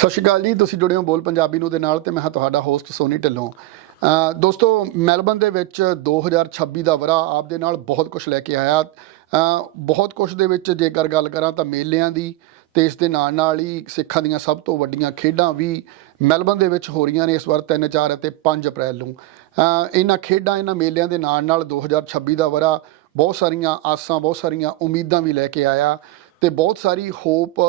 ਸਤਿ ਸ਼੍ਰੀ ਅਕਾਲ ਜੀ, ਤੁਸੀਂ ਜੁੜੇ ਹੋ ਬੋਲ ਪੰਜਾਬੀ ਨੂੰ ਦੇ ਨਾਲ ਤੇ ਮੈਂ ਹਾਂ ਤੁਹਾਡਾ ਹੋਸਟ ਸੋਨੀ ਢਿੱਲੋਂ। ਦੋਸਤੋ ਮੈਲਬਨ ਦੇ ਵਿੱਚ 2026 ਦਾ ਵਰਾ ਆਪ ਦੇ ਨਾਲ ਬਹੁਤ ਕੁਝ ਲੈ ਕੇ ਆਇਆ। ਬਹੁਤ ਕੁਝ ਦੇ ਵਿੱਚ ਜੇਕਰ ਗੱਲ ਕਰਾਂ ਤਾਂ ਮੇਲਿਆਂ ਦੀ ਤੇ ਇਸ ਦੇ ਨਾਲ ਨਾਲ ਹੀ ਸਿੱਖਾਂ ਦੀਆਂ ਸਭ ਤੋਂ ਵੱਡੀਆਂ ਖੇਡਾਂ ਵੀ ਮੈਲਬਨ ਦੇ ਵਿੱਚ ਹੋ ਰਹੀਆਂ ਨੇ ਇਸ ਵਾਰ 3 4 ਅਤੇ 5 ਅਪ੍ਰੈਲ ਨੂੰ। ਇਹਨਾਂ ਖੇਡਾਂ, ਇਹਨਾਂ ਮੇਲਿਆਂ ਦੇ ਨਾਲ ਨਾਲ 2026 ਦਾ ਵਰਾ ਬਹੁਤ ਸਾਰੀਆਂ ਆਸਾਂ, ਬਹੁਤ ਸਾਰੀਆਂ ਉਮੀਦਾਂ ਵੀ ਲੈ ਕੇ ਆਇਆ ਤੇ ਬਹੁਤ ਸਾਰੀ ਹੋਪ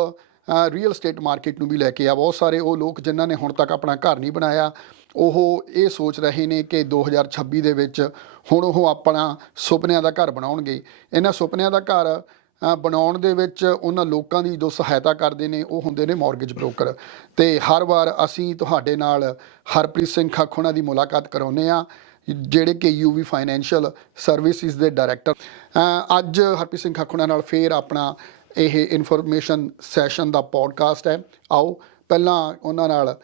ਰੀਅਲ ਸਟੇਟ ਮਾਰਕੀਟ ਨੂੰ ਵੀ ਲੈ ਕੇ ਆ। ਬਹੁਤ ਸਾਰੇ ਉਹ ਲੋਕ ਜਿਨ੍ਹਾਂ ਨੇ ਹੁਣ ਤੱਕ ਆਪਣਾ ਘਰ ਨਹੀਂ ਬਣਾਇਆ, ਉਹ ਇਹ ਸੋਚ ਰਹੇ ਨੇ ਕਿ 2026 ਦੇ ਵਿੱਚ ਹੁਣ ਉਹ ਆਪਣਾ ਸੁਪਨਿਆਂ ਦਾ ਘਰ ਬਣਾਉਣਗੇ। ਇਹਨਾਂ ਸੁਪਨਿਆਂ ਦਾ ਘਰ ਬਣਾਉਣ ਦੇ ਵਿੱਚ ਉਹਨਾਂ ਲੋਕਾਂ ਦੀ ਜੋ ਸਹਾਇਤਾ ਕਰਦੇ ਨੇ, ਉਹ ਹੁੰਦੇ ਨੇ ਮਾਰਗੇਜ ਬ੍ਰੋਕਰ ਤੇ ਹਰ ਵਾਰ ਅਸੀਂ ਤੁਹਾਡੇ ਨਾਲ ਹਰਪ੍ਰੀਤ ਸਿੰਘ ਖਾਖੋਣਾ ਦੀ ਮੁਲਾਕਾਤ ਕਰਾਉਂਦੇ ਆ ਜਿਹੜੇ ਕਿ ਯੂਵੀ ਫਾਈਨੈਂਸ਼ੀਅਲ ਸਰਵਿਸਿਜ਼ ਦੇ ਡਾਇਰੈਕਟਰ ਅੱਜ ਹਰਪ੍ਰੀਤ ਸਿੰਘ ਖਾਖੋਣਾ ਨਾਲ ਫੇਰ ਆਪਣਾ ਇਹ ਇਨਫੋਰਮੇਸ਼ਨ ਸੈਸ਼ਨ ਦਾ ਪੋਡਕਾਸਟ ਹੈ। ਆਓ ਪਹਿਲਾਂ ਉਹਨਾਂ ਨਾਲ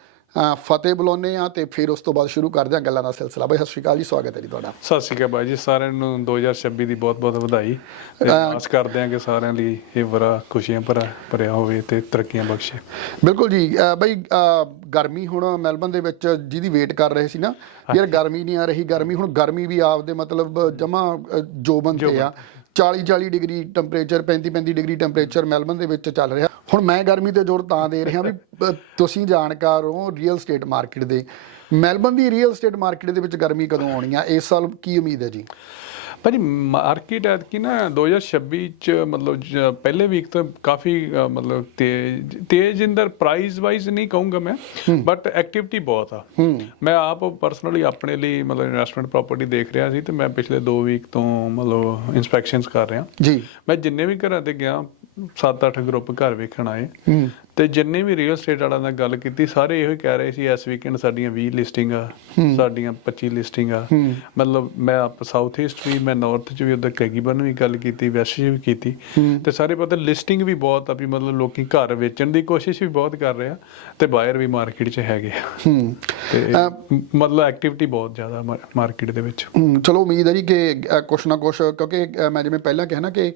ਫਤਿਹ ਬੁਲਾਉਂਦੇ ਆ ਤੇ ਫਿਰ ਉਸ ਤੋਂ ਬਾਅਦ ਸ਼ੁਰੂ ਕਰਦੇ ਹਾਂ ਗੱਲਾਂ ਦਾ ਸਿਲਸਿਲਾ। ਬਾਈ ਸਤਿ ਸ਼੍ਰੀ ਅਕਾਲ ਜੀ ਸਵਾਗਤ ਹੈ ਜੀ ਤੁਹਾਡਾ। ਸਤਿ ਸ਼੍ਰੀ ਅਕਾਲ ਬਾਈ ਜੀ ਸਾਰਿਆਂ ਨੂੰ 2026 ਦੀ ਬਹੁਤ-ਬਹੁਤ ਵਧਾਈ। ਤੇ ਆਸ ਕਰਦੇ ਹਾਂ ਕਿ ਸਾਰਿਆਂ ਲਈ ਇਹ ਬੜਾ ਖੁਸ਼ੀਆਂ ਭਰਾ ਭਰਿਆ ਹੋਵੇ ਤੇ ਤਰੱਕੀਆਂ ਬਖਸ਼ੇ। ਬਿਲਕੁਲ ਜੀ ਬਈ ਗਰਮੀ ਹੁਣ ਮੈਲਬਨ ਦੇ ਵਿੱਚ ਜਿਹਦੀ ਵੇਟ ਕਰ ਰਹੇ ਸੀ ਨਾ ਯਾਰ ਗਰਮੀ ਨਹੀਂ ਆ ਰਹੀ ਗਰਮੀ ਹੁਣ ਗਰਮੀ ਵੀ ਆਪਦੇ ਮਤਲਬ ਜਮਾ ਜੋਬਨ ਤੇ ਆ। 40 40 degree temperature 35 35 degree temperature Melbourne ਦੇ ਵਿੱਚ ਚੱਲ ਰਿਹਾ। ਹੁਣ ਮੈਂ ਗਰਮੀ ਤੇ ਜ਼ੋਰ ਤਾਂ ਦੇ ਰਿਹਾ ਵੀ ਤੁਸੀਂ ਜਾਣਕਾਰ ਹੋ ਰੀਅਲ ਸਟੇਟ ਮਾਰਕੀਟ ਦੇ। ਮੈਲਬਨ ਦੀ ਰੀਅਲ ਸਟੇਟ ਮਾਰਕੀਟ ਦੇ ਵਿੱਚ ਗਰਮੀ ਕਦੋਂ ਆਉਣੀ ਆ? ਇਸ ਸਾਲ ਕੀ ਉਮੀਦ ਹੈ ਜੀ? ਭਾਜੀ ਮਾਰਕੀਟ ਐਤਕੀ ਨਾ 2026 ਚ ਮਤਲਬ ਜ- ਪਹਿਲੇ ਵੀਕ ਤੋਂ ਕਾਫੀ ਅ, ਮਤਲਬ ਤੇਜ਼ ਤੇਜ਼ ਇੰਦਰ ਪ੍ਰਾਈਸ ਵਾਈਜ਼ ਨਹੀਂ ਕਹੂੰਗਾ ਮੈਂ ਬਟ ਐਕਟੀਵਿਟੀ ਬਹੁਤ ਆ। ਮੈਂ ਆਪ ਪਰਸਨਲੀ ਆਪਣੇ ਲਈ ਮਤਲਬ ਇਨਵੈਸਟਮੈਂਟ ਪ੍ਰਾਪਰਟੀ ਦੇਖ ਰਿਹਾ ਸੀ ਤੇ ਮੈਂ ਪਿਛਲੇ 2 ਵੀਕ ਤੋਂ ਮਤਲਬ ਇਨਸਪੈਕਸ਼ਨਸ ਕਰ ਰਿਹਾ। ਜੀ। ਮੈਂ ਜਿੰਨੇ ਵੀ ਘਰਾਂ ਤੇ ਗਿਆ 7-8 ਗਰੁੱਪ ਘਰ ਵੇਖਣ ਆਏ। ਤੇ ਜਿੰਨੇ ਵੀ ਰੀਅਲ ਸਟੇਟ ਵਾਲਿਆਂ ਨਾਲ ਗੱਲ ਕੀਤੀ ਸਾਰੇ ਇਹੋ ਹੀ ਕਹਿ ਰਹੇ ਸੀ ਇਸ ਵੀਕਐਂਡ ਸਾਡੀਆਂ 20 ਲਿਸਟਿੰਗ ਸਾਡੀਆਂ 25 ਲਿਸਟਿੰਗ ਮਤਲਬ ਮੈਂ ਆਪ ਸਾਊਥ ਈਸਟ ਵੀ ਮੈਂ ਨਾਰਥ ਚ ਵੀ ਉਧਰ ਕੈਗੀਬਨ ਵੀ ਗੱਲ ਕੀਤੀ ਵੈਸਟ ਚ ਵੀ ਕੀਤੀ। ਤੇ ਸਾਰੇ ਪਤਾ ਲਿਸਟਿੰਗ ਵੀ ਬਹੁਤ ਆ ਵੀ ਮਤਲਬ ਲੋਕੀ ਘਰ ਵੇਚਣ ਦੀ ਕੋਸ਼ਿਸ਼ ਵੀ ਬਹੁਤ ਕਰ ਰਹੇ ਆ ਤੇ ਬਾਇਰ ਵੀ ਮਾਰਕੀਟ 'ਚ ਹੈਗੇ ਤੇ ਮਤਲਬ ਐਕਟੀਵਿਟੀ ਬਹੁਤ ਜ਼ਿਆਦਾ ਮਾਰਕੀਟ ਦੇ ਵਿੱਚ। ਚਲੋ ਉਮੀਦ ਹੈ ਜੀ ਕਿ ਕੁਛ ਨਾ ਕੁਛ ਕਿਉਂਕਿ ਮੈਂ ਜਿਵੇਂ ਪਹਿਲਾਂ ਕਿਹਾ ਨਾ ਕਿ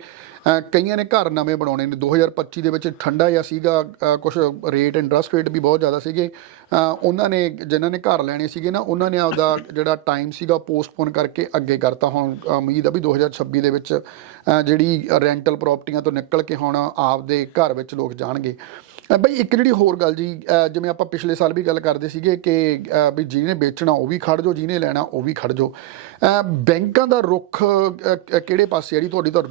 ਕਈਆਂ ਨੇ ਘਰ ਨਵੇਂ ਬਣਾਉਣੇ ਨੇ। 2025 ਦੇ ਵਿੱਚ ਠੰਡਾ ਜਿਹਾ ਸੀਗਾ ਅ, ਕੁਛ ਰੇਟ ਇੰਟਰਸਟ ਰੇਟ ਵੀ ਬਹੁਤ ਜ਼ਿਆਦਾ ਸੀਗੇ। ਉਹਨਾਂ ਨੇ ਜਿਨ੍ਹਾਂ ਨੇ ਘਰ ਲੈਣੇ ਸੀਗੇ ਨਾ ਉਹਨਾਂ ਨੇ ਆਪਦਾ ਜਿਹੜਾ ਟਾਈਮ ਸੀਗਾ ਪੋਸਟਪੋਨ ਕਰਕੇ ਅੱਗੇ ਕਰਤਾ। ਹੁਣ ਉਮੀਦ ਆ ਵੀ 2026 ਦੇ ਵਿੱਚ ਜਿਹੜੀ ਰੈਂਟਲ ਪ੍ਰਾਪਰਟੀਆਂ ਤੋਂ ਨਿਕਲ ਕੇ ਹੁਣ ਆਪਦੇ ਘਰ ਵਿੱਚ ਲੋਕ ਜਾਣਗੇ। ਬਈ ਇੱਕ ਜਿਹੜੀ ਹੋਰ ਗੱਲ ਜੀ ਜਿਵੇਂ ਆਪਾਂ ਪਿਛਲੇ ਸਾਲ ਵੀ ਗੱਲ ਕਰਦੇ ਸੀਗੇ ਕਿ ਵੀ ਜਿਹਨੇ ਵੇਚਣਾ ਉਹ ਵੀ ਖੜ ਜਾਓ ਜਿਹਨੇ ਲੈਣਾ ਉਹ ਵੀ ਖੜ ਅ, ਬੈਂਕਾਂ ਦਾ ਰੁਖ ਕਿਹੜੇ ਪਾਸੇ ਹੈ ਜੀ? ਤੁਹਾਡੀ ਤਾਂ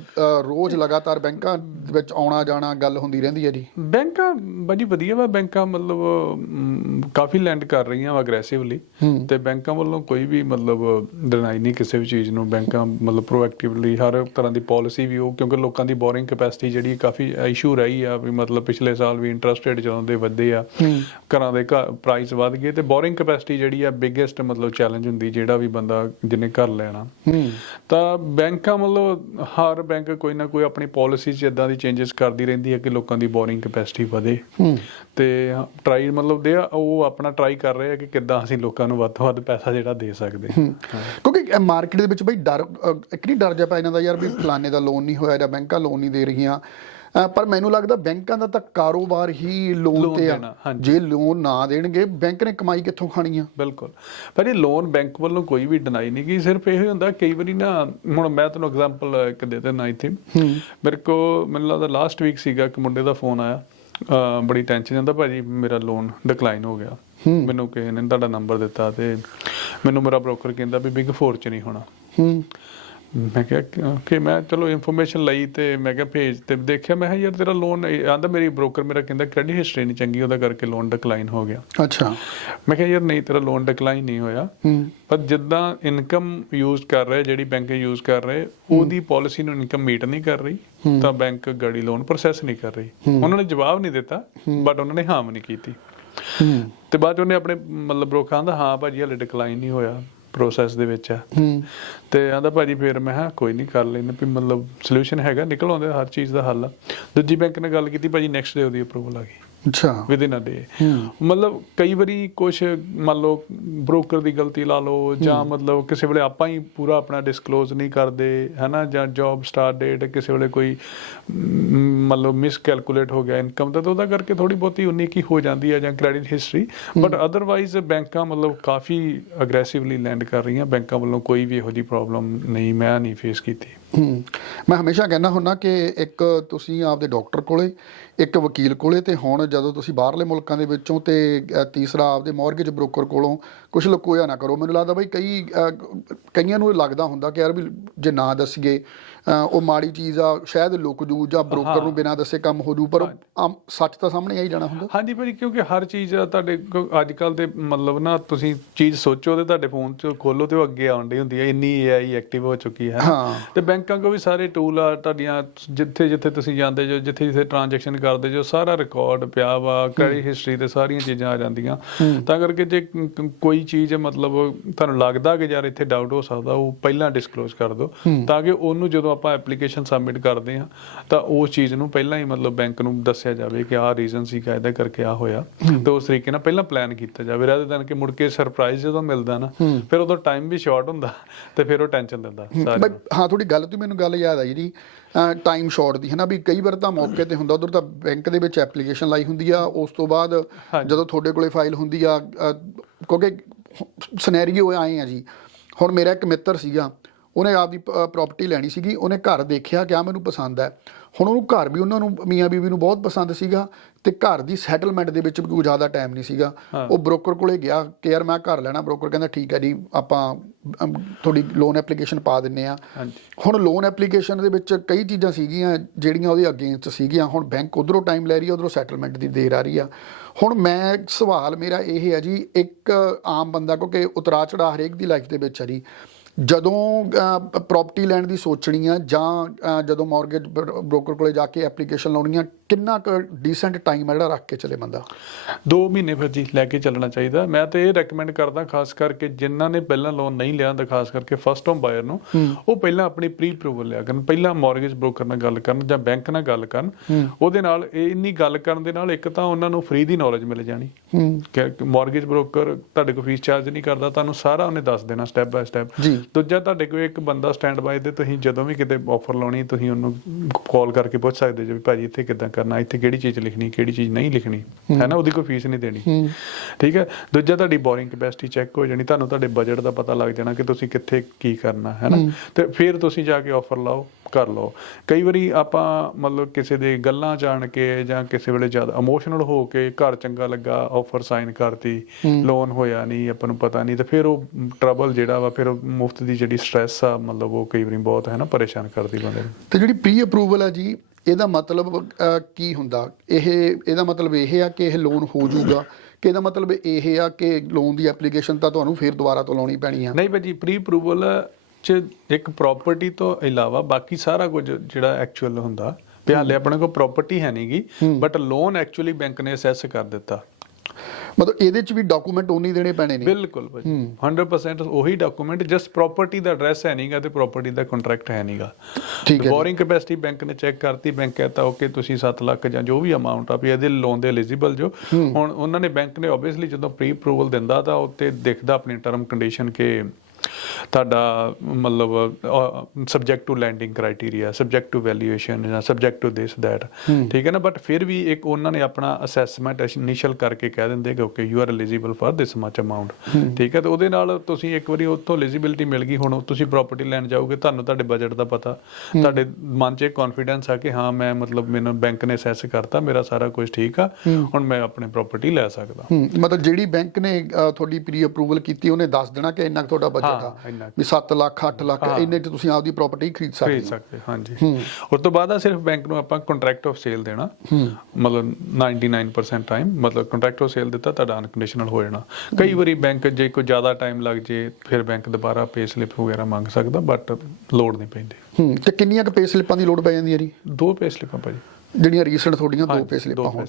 ਰੋਜ਼ ਲਗਾਤਾਰ ਬੈਂਕਾਂ ਵਿੱਚ ਆਉਣਾ ਜਾਣਾ ਗੱਲ ਹੁੰਦੀ ਰਹਿੰਦੀ ਹੈ ਜੀ। ਬੈਂਕਾਂ ਬਾਜੀ ਵਧੀਆ ਵਾ ਬੈਂਕਾਂ ਮਤਲਬ ਕਾਫੀ ਲੈਂਡ ਕਰ ਰਹੀਆਂ ਵਾ ਅਗਰੈਸਿਵਲੀ ਤੇ ਬੈਂਕਾਂ ਵੱਲੋਂ ਕੋਈ ਵੀ ਮਤਲਬ ਡਿਨਾਈ ਨਹੀਂ ਕਿਸੇ ਵੀ ਚੀਜ਼ ਨੂੰ। ਬੈਂਕਾਂ ਮਤਲਬ ਪ੍ਰੋਐਕਟਿਵਲੀ ਹਰ ਤਰ੍ਹਾਂ ਦੀ ਪਾਲਿਸੀ ਵੀ ਉਹ ਕਿਉਂਕਿ ਲੋਕਾਂ ਦੀ ਬੋਰਿੰਗ ਕੈਪੈਸਿਟੀ ਜਿਹੜੀ ਕਾਫੀ ਇਸ਼ੂ ਰਹੀ ਆ ਵੀ ਮਤਲਬ ਪਿਛਲੇ ਸਾਲ ਵੀ ਇੰਟਰਸਟ ਰੇਟ ਜਦੋਂ ਦੇ ਵਧੇ ਆ ਘਰਾਂ ਦੇ ਪ੍ਰਾਈਸ ਵਧ ਗਏ ਤੇ ਬੋਰਿੰਗ ਕੈਪੈਸਿਟੀ ਜਿਹੜੀ ਆ ਬਿਗੇਸਟ ਮਤਲਬ ਚੈਲੰਜ ਹੁੰਦੀ ਜਿਹੜਾ ਵੀ ਬੰਦਾ ਜਿਹਨੇ ਘਰ ਲੈਣਾ। ਤਾਂ ਬੈਂਕਾਂ ਵੱਲੋਂ ਹਰ ਬੈਂਕ ਕੋਈ ਨਾ ਕੋਈ ਆਪਣੀ ਪਾਲਿਸੀ 'ਚ ਇਦਾਂ ਦੀ ਚੇਂਜਸ ਕਰਦੀ ਰਹਿੰਦੀ ਹੈ ਕਿ ਲੋਕਾਂ ਦੀ ਬੋਰਿੰਗ ਕੈਪੈਸਿਟੀ ਵਧੇ। ਤੇ ਟਰਾਈ ਮਤਲਬ ਦੇ ਉਹ ਆਪਣਾ ਟਰਾਈ ਕਰ ਰਹੇ ਆ ਕਿ ਕਿੱਦਾਂ ਅਸੀਂ ਲੋਕਾਂ ਨੂੰ ਵੱਧ ਤੋਂ ਵੱਧ ਪੈਸਾ ਜਿਹੜਾ ਦੇ ਸਕਦੇ। ਕਿਉਂਕਿ ਮਾਰਕੀਟ ਦੇ ਵਿੱਚ ਬਈ ਡਰ ਇੱਕ ਨਹੀਂ ਡਰ ਜਾ ਪੈ ਜਾਂਦਾ ਯਾਰ ਵੀ ਫਲਾਣੇ ਦਾ ਲੋਨ ਨਹੀਂ ਹੋਇਆ ਜਾਂ ਬੈਂਕਾਂ ਲੋਨ ਨਹੀਂ ਦੇ ਰਹੀਆਂ। ਪਰ ਮੈਨੂੰ ਲੱਗਦਾ ਬੈਂਕਾਂ ਦਾ ਤਾਂ ਕਾਰੋਬਾਰ ਹੀ ਲੋਨ ਤੇ ਆ। ਜੇ ਲੋਨ ਨਾ ਦੇਣਗੇ ਬੈਂਕ ਨੇ ਕਮਾਈ ਕਿੱਥੋਂ ਖਾਣੀ ਆ? ਬਿਲਕੁਲ। ਪਰ ਇਹ ਲੋਨ ਬੈਂਕ ਵੱਲੋਂ ਕੋਈ ਵੀ ਡਿਨਾਈ ਨਹੀਂ ਕੀ ਸਿਰਫ ਇਹ ਹੁੰਦਾ ਕਈ ਵਾਰੀ ਨਾ ਹੁਣ ਮੈਂ ਤੁਹਾਨੂੰ ਐਗਜ਼ਾਮਪਲ ਇੱਕ ਦੇ ਦਿੰਦਾ ਇੱਥੇ। ਮੇਰੇ ਕੋ ਮੈਨੂੰ ਲੱਗਦਾ ਲਾਸਟ ਵੀਕ ਸੀਗਾ ਇੱਕ ਮੁੰਡੇ ਦਾ ਫੋਨ ਆਇਆ। ਬੜੀ ਟੈਨਸ਼ਨ ਜਾਂਦਾ ਭਾਜੀ ਮੇਰਾ ਲੋਨ ਡਿਕਲਾਈਨ ਹੋ ਗਿਆ। ਮੈਨੂੰ ਕਿਸੇ ਨੇ ਤੁਹਾਡਾ ਨੰਬਰ ਦਿੱਤਾ ਤੇ ਮੈਨੂੰ ਮੇਰਾ ਬ੍ਰੋਕਰ ਕਹਿੰਦਾ ਵੀ ਬਿਗ 4 ਚ ਨਹੀਂ ਹੋਣਾ। ਹੂੰ। ਮੈਂ ਕਿਹਾ ਕਿ- ਮੈਂ ਚਲੋ ਇਨਫੋਰਮੇਸ਼ਨ ਲਈ ਤੇ ਮੈਂ ਕਿਹਾ ਭੇਜ ਤੇ ਦੇਖਿਆ ਮੈਂ ਕਿਹਾ ਯਾਰ ਤੇਰਾ ਲੋਨ ਆਂਦਾ ਮੇਰੀ ਬ੍ਰੋਕਰ ਮੇਰਾ ਕਹਿੰਦਾ ਕ੍ਰੈਡਿਟ ਹਿਸਟਰੀ ਨਹੀਂ ਚੰਗੀ ਉਹਦਾ ਕਰਕੇ ਲੋਨ ਡਿਕਲਾਈਨ ਹੋ ਗਿਆ। ਅੱਛਾ। ਮੈਂ ਕਿਹਾ ਯਾਰ ਨਹੀਂ ਤੇਰਾ ਲੋਨ ਡਿਕਲਾਈਨ ਨਹੀਂ ਹੋਇਆ। ਹੂੰ। ਪਰ ਜਿੱਦਾਂ ਇਨਕਮ ਯੂਜ਼ ਕਰ ਰਹੇ ਜਿਹੜੀ ਬੈਂਕ ਯੂਜ਼ ਕਰ ਰਹੇ ਉਹਦੀ ਪਾਲਿਸੀ ਨੂੰ ਇਨਕਮ ਮੀਟ ਨਹੀਂ ਕਰ ਰਹੀ ਤਾਂ ਬੈਂਕ ਗਾੜੀ ਲੋਨ ਪ੍ਰੋਸੈਸ ਨਹੀਂ ਕਰ ਰਹੀ। ਉਹਨਾਂ ਨੇ ਜਵਾਬ ਨਹੀਂ ਦਿੱਤਾ ਬਟ ਉਹਨਾਂ ਨੇ ਹਾਮ ਨਹੀਂ ਕੀਤੀ। ਹੂੰ। ਤੇ ਬਾਅਦ ਉਹਨੇ ਆਪਣੇ ਮਤਲਬ ਬ੍ਰੋਕਰ ਆਂਦਾ ਹਾਂ ਭਾਜੀ ਹਲੇ ਡਿਕਲਾਈਨ ਨਹੀਂ ਹੋਇਆ। ਪ੍ਰੋਸੈਸ ਦੇ ਵਿੱਚ ਆ। ਹੂੰ। ਤੇ ਆਂਦਾ ਭਾਜੀ ਫਿਰ ਮੈਂ ਕਿਹਾ ਕੋਈ ਨਹੀਂ ਕਰ ਲੈਣਾ ਵੀ ਮਤਲਬ ਸੋਲੂਸ਼ਨ ਹੈਗਾ ਨਿਕਲ ਆਉਂਦਾ ਹਰ ਚੀਜ਼ ਦਾ ਹੱਲ ਆ। ਦੂਜੀ ਬੈਂਕ ਨਾਲ ਗੱਲ ਕੀਤੀ ਭਾਜੀ ਨੈਕਸਟ ਡੇ ਉਹਦੀ ਅਪਰੂਵਲ ਆ ਗਈ। ਅੱਛਾ। ਵਿਦ ਇਨ ਅ ਡੇ ਹੂੰ। ਮਤਲਬ ਕਈ ਵਾਰੀ ਕੁਝ ਮੰਨ ਲਓ ਬ੍ਰੋਕਰ ਦੀ ਗਲਤੀ ਲਾ ਲਓ ਜਾਂ ਮਤਲਬ ਕਿਸੇ ਵੇਲੇ ਆਪਾਂ ਹੀ ਪੂਰਾ ਆਪਣਾ ਡਿਸਕਲੋਜ਼ ਨਹੀਂ ਕਰਦੇ ਹਨਾ ਜਾਂ ਜੌਬ ਸਟਾਰਟ ਡੇਟ ਕਿਸੇ ਵੇਲੇ ਕੋਈ ਮੰਨ ਲਓ ਮਿਸ ਕੈਲਕੂਲੇਟ ਹੋ ਗਿਆ ਇਨਕਮ ਦਾ ਤਾਂ ਉਹਦਾ ਕਰਕੇ ਥੋੜੀ ਬਹੁਤੀ ਉਨੀ ਕੀ ਹੋ ਜਾਂਦੀ ਹੈ ਜਾਂ ਕ੍ਰੈਡਿਟ ਹਿਸਟਰੀ ਬਟ ਅਦਰਵਾਈਜ਼ ਬੈਂਕਾਂ ਮਤਲਬ ਕਾਫੀ ਅਗਰੈਸਿਵਲੀ ਲੈਂਡ ਕਰ ਰਹੀਆਂ। ਬੈਂਕਾਂ ਵੱਲੋਂ ਕੋਈ ਵੀ ਇਹੋ ਜਿਹੀ ਪ੍ਰੋਬਲਮ ਨਹੀਂ ਮੈਂ ਨਹੀਂ ਫੇਸ ਕੀਤੀ। ਮੈਂ ਹਮੇਸ਼ਾ ਕਹਿੰਦਾ ਹੁੰਨਾ ਕਿ ਇੱਕ ਤੁਸੀਂ ਆਪਦੇ ਡਾਕਟਰ ਕੋਲੇ ਇੱਕ ਵਕੀਲ ਕੋਲੇ ਤੇ ਹੁਣ ਜਦੋਂ ਤੁਸੀਂ ਬਾਹਰਲੇ ਮੁਲਕਾਂ ਦੇ ਵਿੱਚੋਂ ਤੇ ਤੀਸਰਾ ਆਪਦੇ ਮਾਰਗੇਜ ਬ੍ਰੋਕਰ ਕੋਲੋਂ ਕੁਝ ਲੁਕੋਇਆ ਨਾ ਕਰੋ। ਮੈਨੂੰ ਲੱਗਦਾ ਬਈ ਕਈ ਕਈਆਂ ਨੂੰ ਇਹ ਲੱਗਦਾ ਹੁੰਦਾ ਕਿ ਯਾਰ ਵੀ ਜੇ ਨਾ ਦੱਸੀਏ ਉਹ ਮਾੜੀ ਚੀਜ਼ ਆ ਸ਼ਾਇਦ ਲੁਕ ਜੂ ਜਾਂ ਬ੍ਰੋਕਰ ਨੂੰ ਬਿਨਾਂ ਦੱਸੇ ਕੰਮ ਹੋ ਜੂ ਪਰ ਆਮ ਸੱਚ ਤਾਂ ਸਾਹਮਣੇ ਆ ਹੀ ਜਾਣਾ ਹੁੰਦਾ। ਹਾਂਜੀ ਭਾਜੀ ਕਿਉਂਕਿ ਹਰ ਚੀਜ਼ ਤੁਹਾਡੇ ਅੱਜ ਕੱਲ ਦੇ ਮਤਲਬ ਨਾ ਤੁਸੀਂ ਚੀਜ਼ ਸੋਚੋ ਤੇ ਤੁਹਾਡੇ ਫੋਨ 'ਚ ਖੋਲੋ ਤੇ ਉਹ ਅੱਗੇ ਡਈ ਹੁੰਦੀ ਹੈ ਇੰਨੀ AI ਐਕਟਿਵ ਹੋ ਚੁੱਕੀ ਹੈ। ਤੇ ਬੈਂਕਾਂ ਕੋ ਵੀ ਸਾਰੇ ਟੂਲ ਆ ਤੁਹਾਡੀਆਂ ਜਿੱਥੇ ਜਿੱਥੇ ਤੁਸੀਂ ਜਾਂਦੇ ਜੋ ਜਿੱਥੇ ਜਿੱਥੇ ਟ੍ਰਾਂਜੈਕਸ਼ਨ ਕਰਦੇ ਜੋ ਸਾਰਾ ਰਿਕਾਰਡ ਪਿਆ ਵਾ ਕ੍ਰੈਡਿਟ ਹਿਸਟਰੀ ਤੇ ਸਾਰੀਆਂ ਚੀਜ਼ਾਂ ਆ ਜਾਂਦੀਆਂ। ਤਾਂ ਕਰਕੇ ਜੇ ਕੋਈ ਚੀਜ਼ ਮਤਲਬ ਤੁਹਾਨੂੰ ਲੱਗਦਾ ਕਿ ਯਾਰ ਇੱਥੇ ਡਾਊਟ ਹੋ ਸਕਦਾ ਉਹ ਪਹਿਲਾਂ ਡਿਸਕਲੋਜ਼ ਕਰ ਦਿਓ। ਤਾਂ ਕਿ ਉਹਨੂੰ ਜਦੋਂ ਆਪਾਂ ਐਪਲੀਕੇਸ਼ਨ ਸਬਮਿਟ ਕਰਦੇ ਹਾਂ ਤਾਂ ਉਸ ਚੀਜ਼ ਨੂੰ ਪਹਿਲਾਂ ਹੀ ਮਤਲਬ ਬੈਂਕ ਨੂੰ ਦੱਸਿਆ ਜਾਵੇ ਕਿ ਆਹ ਰੀਜ਼ਨ ਸੀਗਾ ਇਹਦਾ ਕਰਕੇ ਆ ਹੋਇਆ। ਤੇ ਉਸ ਤਰੀਕੇ ਨਾਲ ਪਹਿਲਾਂ ਪਲਾਨ ਕੀਤਾ ਜਾਵੇ ਰਾਦਰ ਦਨ ਕਿ ਮੁੜ ਕੇ ਸਰਪ੍ਰਾਈਜ਼ ਜਦੋਂ ਮਿਲਦਾ ਨਾ ਫਿਰ ਉਦੋਂ ਟਾਈਮ ਵੀ ਸ਼ਾਰਟ ਹੁੰਦਾ ਤੇ ਫਿਰ ਉਹ ਟੈਨਸ਼ਨ ਦਿੰਦਾ ਸਾਰੇ ਹਾਂ ਥੋੜੀ ਗੱਲ ਤੋਂ ਮੈਨੂੰ ਗੱਲ ਯਾਦ ਆਈ ਜੀ ਟਾਈਮ ਸ਼ਾਰਟ ਦੀ ਹੈ ਨਾ ਵੀ ਕਈ ਵਾਰ ਤਾਂ ਮੌਕੇ ਤੇ ਹੁੰਦਾ ਉਧਰ ਤਾਂ ਬੈਂਕ ਦੇ ਵਿੱਚ ਐਪਲੀਕੇਸ਼ਨ ਲਾਈ ਹੁੰਦੀ ਆ ਉਸ ਤੋਂ ਬਾਅਦ ਜਦੋਂ ਤੁਹਾਡੇ ਕੋਲੇ ਫਾਈਲ ਹੁੰਦੀ ਆ ਕਿਉਂਕਿ ਸਿਨੈਰੀਓ ਆਏ ਆ ਜੀ ਹੁਣ ਮੇਰਾ ਇੱਕ ਮਿੱਤਰ ਸੀਗਾ ਉਹਨੇ ਆਪਦੀ ਪ੍ਰਾਪਰਟੀ ਲੈਣੀ ਸੀਗੀ ਉਹਨੇ ਘਰ ਦੇਖਿਆ ਕਿ ਆ ਮੈਨੂੰ ਪਸੰਦ ਹੈ। ਹੁਣ ਉਹਨੂੰ ਘਰ ਵੀ ਉਹਨਾਂ ਨੂੰ ਮੀਆਂ ਬੀਵੀ ਨੂੰ ਬਹੁਤ ਪਸੰਦ ਸੀਗਾ ਤੇ ਘਰ ਦੀ ਸੈਟਲਮੈਂਟ ਦੇ ਵਿੱਚ ਵੀ ਕੋਈ ਜ਼ਿਆਦਾ ਟਾਈਮ ਨਹੀਂ ਸੀਗਾ। ਉਹ ਬ੍ਰੋਕਰ ਕੋਲੇ ਗਿਆ ਕਿ ਯਾਰ ਮੈਂ ਘਰ ਲੈਣਾ ਬ੍ਰੋਕਰ ਕਹਿੰਦਾ ਠੀਕ ਹੈ ਜੀ ਆਪਾਂ ਤੁਹਾਡੀ ਲੋਨ ਐਪਲੀਕੇਸ਼ਨ ਪਾ ਦਿੰਨੇ ਆ। ਹੁਣ ਲੋਨ ਐਪਲੀਕੇਸ਼ਨ ਦੇ ਵਿੱਚ ਕਈ ਚੀਜ਼ਾਂ ਸੀਗੀਆਂ ਜਿਹੜੀਆਂ ਉਹਦੇ ਅਗੇਂਸਟ ਸੀਗੀਆਂ। ਹੁਣ ਬੈਂਕ ਉਧਰੋਂ ਟਾਈਮ ਲੈ ਰਹੀ ਹੈ ਉਧਰੋਂ ਸੈਟਲਮੈਂਟ ਦੀ ਦੇਰ ਆ ਰਹੀ ਆ। ਹੁਣ ਮੈਂ ਸਵਾਲ ਮੇਰਾ ਇਹ ਹੈ ਜੀ ਇੱਕ ਆਮ ਬੰਦਾ ਕਿਉਂਕਿ ਉਤਰਾ ਚੜਾ ਹਰੇਕ ਦੀ ਲਾਈਫ ਦੇ ਵਿੱਚ ਹੈ ਜੀ। ਜਦੋਂ ਪ੍ਰਾਪਰਟੀ ਲੈਣ ਦੀ ਸੋਚਣੀ ਆ ਜਾਂ ਜਦੋਂ ਮਾਰਗੇਜ ਬ੍ਰੋਕਰ ਕੋਲੇ ਜਾ ਕੇ ਐਪਲੀਕੇਸ਼ਨ ਲਾਉਣੀ ਆ ਕਿੰਨਾ ਕੁ ਡੀਸੈਂਟ ਟਾਈਮ ਹੈ ਜਿਹੜਾ ਰੱਖ ਕੇ ਚੱਲੇ ਬੰਦਾ? 2 ਮਹੀਨੇ ਫਿਰ ਜੀ ਲੈ ਕੇ ਚੱਲਣਾ ਚਾਹੀਦਾ। ਮੈਂ ਤੇ ਇਹ ਰეკਮੈਂਡ ਕਰਦਾ ਖਾਸ ਕਰਕੇ ਜਿਨ੍ਹਾਂ ਨੇ ਪਹਿਲਾਂ ਲੋਨ ਨਹੀਂ ਲਿਆ ਹੁੰਦਾ ਖਾਸ ਕਰਕੇ ਫਸਟ ਹੋਮ ਬਾਇਰ ਨੂੰ ਉਹ ਪਹਿਲਾਂ ਆਪਣੀ ਪ੍ਰੀ ਅਪਰੂਵਲ ਲਿਆ ਕਰਨ ਪਹਿਲਾਂ ਮਾਰਗੇਜ ਬ੍ਰੋਕਰ ਨਾਲ ਗੱਲ ਕਰਨ ਜਾਂ ਬੈਂਕ ਨਾਲ ਗੱਲ ਕਰਨ। ਉਹਦੇ ਨਾਲ ਇਹ ਇੰਨੀ ਗੱਲ ਕਰਨ ਦੇ ਨਾਲ ਇੱਕ ਤਾਂ ਉਹਨਾਂ ਨੂੰ ਫ੍ਰੀ ਦੀ ਨੌਲੇਜ ਮਿਲ ਜਾਣੀ। ਮਾਰਗੇਜ ਬ੍ਰੋਕਰ ਤੁਹਾਡੇ ਕੋਲ ਫੀਸ ਚਾਰਜ ਨਹੀਂ ਕਰਦਾ ਤੁਹਾਨੂੰ ਸਾਰਾ ਉਹਨੇ ਦੱਸ ਦੇਣਾ ਸਟੈਪ ਬਾਏ ਸਟੈਪ ਦੂਜਾ ਤੁਹਾਡੇ ਕੋਲ ਇੱਕ ਬੰਦਾ ਸਟੈਂਡ ਬਾਏ ਤੇ ਤੁਸੀਂ ਜਦੋਂ ਵੀ ਕਿਤੇ ਆਫਰ ਲਾਉਣੀ ਤੁਸੀਂ ਉਹਨੂੰ ਕਾਲ ਕਰਕੇ ਪੁੱਛ ਸਕਦੇ ਜੋ ਵੀ ਭਾਜੀ ਇੱਥੇ ਕਿੱਦਾਂ ਕਰਨਾ ਇੱਥੇ ਕਿਹੜੀ ਚੀਜ਼ ਲਿਖਣੀ ਕਿਹੜੀ ਚੀਜ਼ ਨਹੀਂ ਲਿਖਣੀ। ਹੈ। ਨਾ ਉਹਦੀ ਕੋਈ ਫੀਸ ਨਹੀਂ ਦੇਣੀ। ਠੀਕ ਹੈ? ਦੂਜਾ ਤੁਹਾਡੀ ਬੋਰਿੰਗ ਕੈਪੈਸਿਟੀ ਚੈੱਕ ਹੋ ਜਾਣੀ ਤੁਹਾਨੂੰ ਤੁਹਾਡੇ ਬਜਟ ਦਾ ਪਤਾ ਲੱਗ ਜਾਣਾ ਕਿ ਤੁਸੀਂ ਕਿੱਥੇ ਕੀ ਕਰਨਾ ਹੈ ਨਾ? ਤੇ ਫਿਰ ਤੁਸੀਂ ਜਾ ਕੇ ਆਫਰ ਲਾਓ ਕਰ ਲਓ। ਕਈ ਵਾਰੀ ਆਪਾਂ ਮਤਲਬ ਕਿਸੇ ਦੇ ਗੱਲਾਂ ਜਾਣ ਕੇ ਜਾਂ ਕਿਸੇ ਵੇਲੇ ਜ਼ਿਆਦਾ ਇਮੋਸ਼ਨਲ ਹੋ ਕੇ ਘਰ ਚੰਗਾ ਲੱਗਾ ਆਫਰ ਸਾਈਨ ਕਰਤੀ ਲੋਨ ਹੋਇਆ ਨਹੀਂ ਆਪਾਂ ਨੂੰ ਪਤਾ ਨਹੀਂ ਤੇ ਫਿਰ ਉਹ ਟਰਬਲ ਜਿਹੜਾ ਵਾ ਫਿਰ ਮੁਫਤ ਦੀ ਜਿਹੜੀ ਸਟ੍ਰੈਸ ਆ ਮਤਲਬ ਉਹ ਕਈ ਵਾਰੀ ਬਹੁਤ ਹੈ ਨਾ ਪਰੇਸ਼ਾਨ ਕਰਦੀ ਬੰਦੇ ਨੂੰ। ਤੇ ਜਿਹੜੀ ਪ੍ਰੀ ਅਪਰੂਵਲ ਹੈ ਜੀ ਇਹਦਾ ਮਤਲਬ ਕੀ ਹੁੰਦਾ? ਇਹ ਇਹਦਾ ਮਤਲਬ ਇਹ ਆ ਕਿ ਇਹ ਲੋਨ ਹੋ ਜਾਊਗਾ ਕਿ ਇਹਦਾ ਮਤਲਬ ਇਹ ਆ ਕਿ ਲੋਨ ਦੀ ਐਪਲੀਕੇਸ਼ਨ ਤਾਂ ਤੁਹਾਨੂੰ ਫੇਰ ਦੁਬਾਰਾ ਤੋਂ ਲਾਉਣੀ ਪੈਣੀ ਆ? ਨਹੀਂ ਭਾਜੀ ਪ੍ਰੀ ਅਪਰੂਵਲ ਚ ਇੱਕ ਪ੍ਰਾਪਰਟੀ ਤੋਂ ਇਲਾਵਾ ਬਾਕੀ ਸਾਰਾ ਕੁਝ ਜਿਹੜਾ ਐਕਚੁਅਲ ਹੁੰਦਾ ਹਾਲੇ ਆਪਣੇ ਕੋਲ ਪ੍ਰਾਪਰਟੀ ਹੈ ਨਹੀਂਗੀ ਬਟ ਲੋਨ ਐਕਚੁਅਲੀ ਬੈਂਕ ਨੇ ਅਸੈਸ ਕਰ ਦਿੱਤਾ। ਮਤਲਬ ਇਹਦੇ ਚ ਵੀ ਡਾਕੂਮੈਂਟ ਉਨੀ ਦੇਣੇ ਪੈਣੇ ਨੇ। ਬਿਲਕੁਲ ਭਾਜੀ। 100% ਉਹੀ ਡਾਕੂਮੈਂਟ ਜਸਟ ਪ੍ਰਾਪਰਟੀ ਦਾ ਐਡਰੈਸ ਹੈ ਨਹੀਂਗਾ ਤੇ ਪ੍ਰਾਪਰਟੀ ਦਾ ਕੰਟਰੈਕਟ ਹੈ ਨਹੀਂਗਾ ਠੀਕ ਹੈ। ਬੋਰਿੰਗ ਕੈਪੈਸਿਟੀ ਬੈਂਕ ਨੇ ਚੈੱਕ ਕਰਤੀ ਬੈਂਕ ਕਹਤਾ ਓਕੇ ਤੁਸੀਂ 7 ਲੱਖ ਜਾਂ ਜੋ ਵੀ ਅਮਾਉਂਟ ਆ ਵੀ ਇਹਦੇ ਲੋਨ ਦੇ ਐਲੀਜੀਬਲ ਜੋ। ਹੁਣ ਉਹਨਾਂ ਨੇ ਬੈਂਕ ਨੇ ਆਬਵੀਅਸਲੀ ਜਦੋਂ ਪ੍ਰੀ ਅਪਰੂਵਲ ਦਿੰਦਾ ਤਾਂ ਉੱਤੇ ਦਿਖਦਾ ਆਪਣੀ ਟਰਮ ਕੰਡੀਸ਼ਨ ਕਿ ਤੁਹਾਡਾ ਮਤਲਬ subject to lending criteria subject to valuation ਜਾਂ ਸਬਜੈਕਟ ਟੂ ਦਿਸ ਦੈਟ ਠੀਕ ਹੈ ਨਾ? ਬਟ ਫਿਰ ਵੀ ਇੱਕ ਉਹਨਾਂ ਨੇ ਆਪਣਾ ਅਸੈਸਮੈਂਟ ਇਨੀਸ਼ੀਅਲ ਕਰਕੇ ਕਹਿ ਦਿੰਦੇ ਕਿ okay you are eligible for this much amount ਠੀਕ ਹੈ? ਤੇ ਉਹਦੇ ਨਾਲ ਤੁਸੀਂ ਇੱਕ ਵਾਰੀ ਉੱਥੋਂ ਐਲੀਜੀਬਿਲਟੀ ਮਿਲ ਗਈ ਹੁਣ ਤੁਸੀਂ ਪ੍ਰਾਪਰਟੀ ਲੈਣ ਜਾਓਗੇ ਤੁਹਾਨੂੰ ਤੁਹਾਡੇ ਬਜਟ ਦਾ ਪਤਾ। ਤੁਹਾਡੇ ਮਨ 'ਚ ਕੌਨਫੀਡੈਂਸ ਆ ਕਿ ਹਾਂ ਮੈਂ ਮਤਲਬ ਮੈਨੂੰ ਬੈਂਕ ਨੇ ਅਸੈਸ ਕਰਤਾ ਮੇਰਾ ਸਾਰਾ ਕੁਝ ਠੀਕ ਆ ਹੁਣ ਮੈਂ ਆਪਣੀ ਪ੍ਰਾਪਰਟੀ ਲੈ ਸਕਦਾ। ਮਤਲਬ ਜਿਹੜੀ ਬੈਂਕ ਨੇ ਤੁਹਾਡੀ ਪ੍ਰੀ ਅਪਰੂਵਲ ਕੀਤੀ ਉਹਨੇ ਦੱਸ ਦੇਣਾ ਕਿ ਇੰਨਾ ਤੁਹਾਡਾ ਬਜਟ ਹਾਂ, ਕੁ। ਵੀ 7 ਲੱਖ 8 ਲੱਖ ਇੰਨੇ ਚ ਤੁਸੀਂ ਆਪਦੀ ਪ੍ਰਾਪਰਟੀ ਖਰੀਦ ਸਕਦੇ ਖਰੀਦ ਸਕਦੇ ਹਾਂਜੀ। ਉਸ ਤੋਂ ਬਾਅਦ ਆ ਸਿਰਫ ਬੈਂਕ ਨੂੰ ਆਪਾਂ ਕੰਟਰੈਕਟ ਆਫ ਸੇਲ ਦੇਣਾ। ਮਤਲਬ 99% ਟਾਈਮ ਮਤਲਬ ਕੰਟਰੈਕਟ ਆਫ ਸੇਲ ਦਿੱਤਾ ਤੁਹਾਡਾ ਅਨਕੰਡੀਸ਼ਨਲ ਹੋ ਜਾਣਾ। ਕਈ ਵਾਰੀ ਬੈਂਕ ਜੇ ਕੋਈ ਜ਼ਿਆਦਾ ਟਾਈਮ ਲੱਗ ਜੇ ਫਿਰ ਬੈਂਕ ਦੁਬਾਰਾ ਪੇ ਸਲਿੱਪ ਵਗੈਰਾ ਮੰਗ ਸਕਦਾ ਬਟ ਲੋਡ ਨਹੀਂ ਪੈਂਦੀ। ਹੂੰ ਤੇ ਕਿੰਨੀਆਂ ਕੁ ਪੇ ਸਲਿੱਪਾਂ ਦੀ ਲੋੜ ਪੈ ਜਾਂਦੀ ਹੈ ਜੀ? ਦੋ ਪੇ ਸਲਿੱਪਾਂ ਭਾਜੀ। ਜਿਹੜੀਆਂ ਰੀਸੈਂਟ ਤੁਹਾਡੀਆਂ ਦੋ ਪੇ ਸਲਿੱਪਾਂ ਹੋਣ।